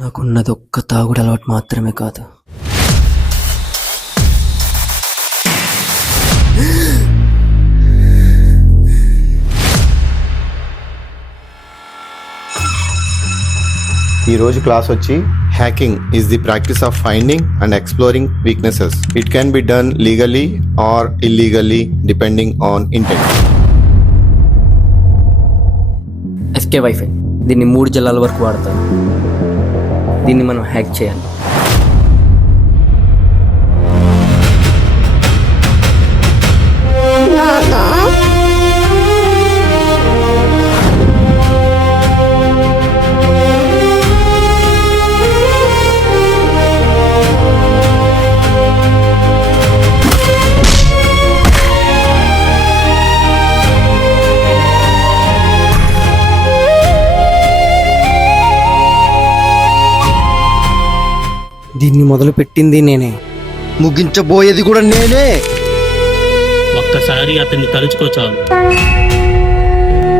నాకున్నది ఒక్క తాగుడు అలవాటు మాత్రమే కాదు. ఈ రోజు క్లాస్ వచ్చి hacking is the practice of finding and exploring weaknesses. It can be done legally or illegally depending on intent. SK wifi దీన్ని 3 జిల్లాల వరకు వాడతారు. దీన్ని మనం హ్యాక్ చేయాలి. దీన్ని మొదలు పెట్టింది నేనే, ముగించబోయేది కూడా నేనే. ఒక్కసారి అతన్ని తలుచుకో చాలు.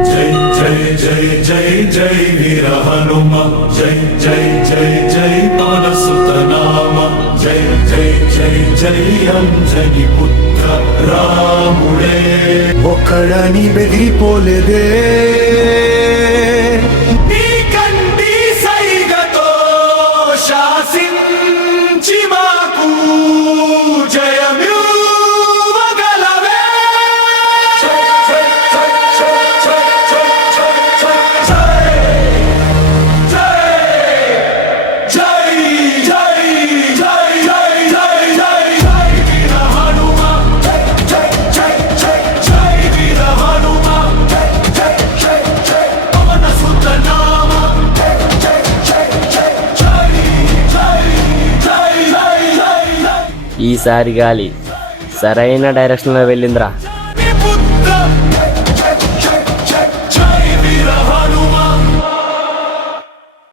జై జై జై జై జై వీర హనుమ, జై జై జై జై పవన సుత నామ, జై జై జై జై అంజని పుత్ర రాముడే. ఒక్కడని బెదిరిపోలేదే నీ కంటి సైగతో శాసించి మాకు జయమివ్వగలవే. జై జై జై జై జై ఈసారి గాలి సరైన డైరెక్షన్లో వెళ్ళిందిరా. పుత్ర